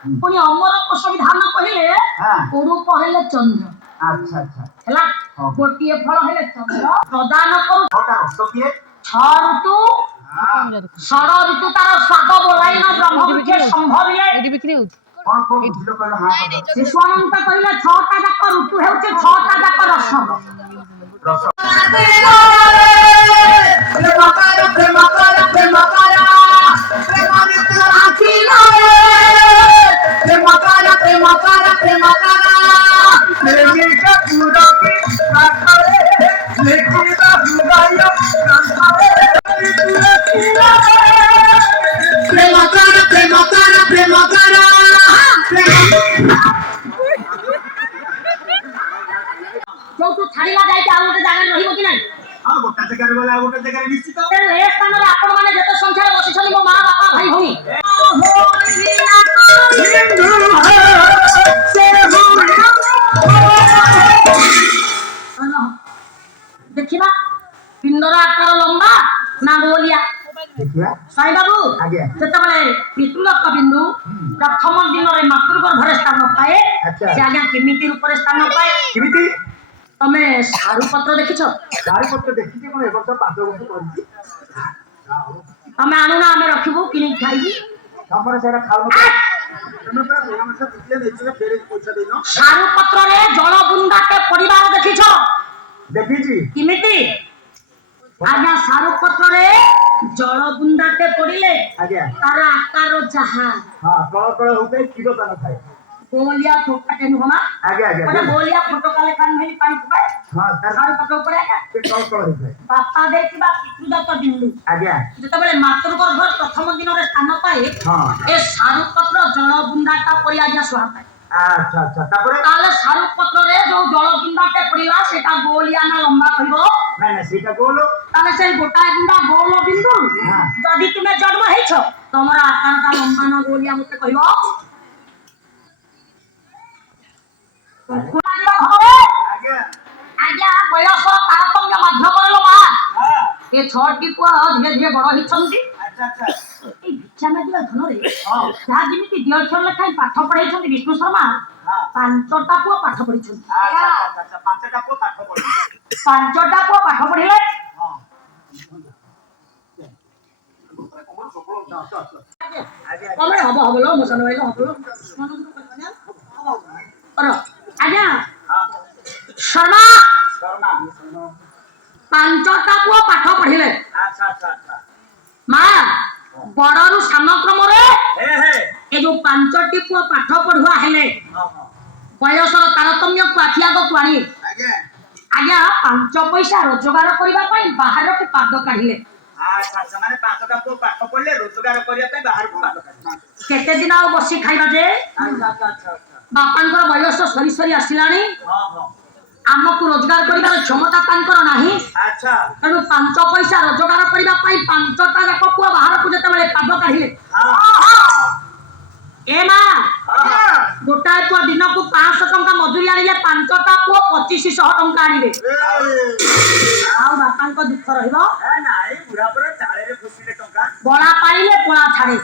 पुणी अमर कोश विधान कहले रूप हेले चंद्र। अच्छा अच्छा हैला गोटिए फल हेले चंद्र प्रदान करू छोटा रस किए छ ऋतु षड ऋतु तार स्वाद बोलाई न ब्रह्म विद्या संभव ये एडी बिक्री होउछ कौन कौन बुझलो कहलो हां शिशुअनंत कहले छटा जाक ऋतु हेउचे छटा जाक रस रस जो तू छाड़ीला जाइते आ गोटे जागा रहिबो कि नै हां गोटा जगह बोला गोटा जगह निश्चित ए स्थान रे आपण माने जते संख्या रे बसी छली मो मां बापा भाई भौणी देखिबा पिंडर आकार लंबा ना गोलिया देखिया साई बाबू आगे जते बेले पितृलोक बिंदु प्रथम दिन रे मातृगर्भ रे स्थान पाए अच्छा से आज्ञा केमिति रूप रे स्थान पाए किमिति तमे सारू पत्र देखिछ चारि पत्र देखि कोन ए वर्ष 5 वर्ष करछि तमे आनु ना हमें रखिबो किनि खाइबी हमर सेरा खाउ तमे पूरा भगवान से दिखले नेचर फेरे पैसा देनो सारू पत्र रे जल बुंदा के परिवार देखिछ देखिछि किमिति आज्ञा सारू पत्र रे जल बुंदा के पड़िले आज्ञा तार आकार जहा हां कळ होते किलो दाना खाए गोलिया छोटा के नुमा आगे आगे ओने गोलिया फोटो काले कान में पानी खुबाए हां सारू पत्र ऊपर आका से कळ होते बापा देखिबा पितृदत्त बिंदु आज्ञा जते बेले मातृगर्भ प्रथम दिन रे स्थान पाए हां ए सारू पत्र जल बुंदा का पड़ी आज्ञा सुहा पाए अच्छा अच्छा तापरे ताले सारू पत्र रे जो जल बुंदा के पड़िला सेटा गोलिया ना लंबा कहिबो नहीं नहीं सीटा बोलो ताले से गोटाए बुंदा गोल बिंदु हां जदी तुमे जन्म हेछ तमरा आकार का लंबा ना गोलिया मते कहिबो कुलादिरा घरे आगे आज्ञा बयस तारतम्य माध्यम रे लो मां हां ए छटी पुआ धीरे धीरे बड़ हिछंती अच्छा अच्छा ए भिक्षा मागिला धन रे हां जा जिमिति दी अक्षर लेखाई पाठ पढाइछंती विष्णु शर्मा हां पांचटा पुआ पाठ पढिछंती अच्छा अच्छा पांचटा को पाठ पढी पांचटा पुआ पाठ पढिले हां आगे कमरे हबो हबो लो मसन वइलो हबो करो आज्ञा हां शर्मा शर्मा पांचटा पुआ पाठ पढिले अच्छा अच्छा अच्छा मां बड़रू सानो क्रम रे हे ए जो पांचटी पुआ पाठ पढुआ हेले हां हां बयसर तारतम्य को आखिया को पानी आगे आज्ञा 5 पैसा रोजगार करिबा पई बाहर के पाद काढिले अच्छा अच्छा माने पांचटा को पाठ पढले रोजगार करिया पे बाहर को पाद काढी केते दिन आ बसी खाइबा जे अच्छा अच्छा अच्छा बापांकर बयस सरी सरी आसिलानी हां हां आमको रोजगार करिबार क्षमता तांकर नाही अच्छा तेणु 5 पैसा रोजगार करिबा पई 5टा जाक पुआ बाहर को जते बेले पाद काढिले हां ए मा हां गोटाए पुआ दिन को 500 टंका मजूरी आनिले 5टा पुआ 2500 टंका आनिले आ बापांकर दुख रहिबो ए नाही बुढ़ा पर चाळे रे खुशी रे टंका बळा पाइले पोळा छाड़े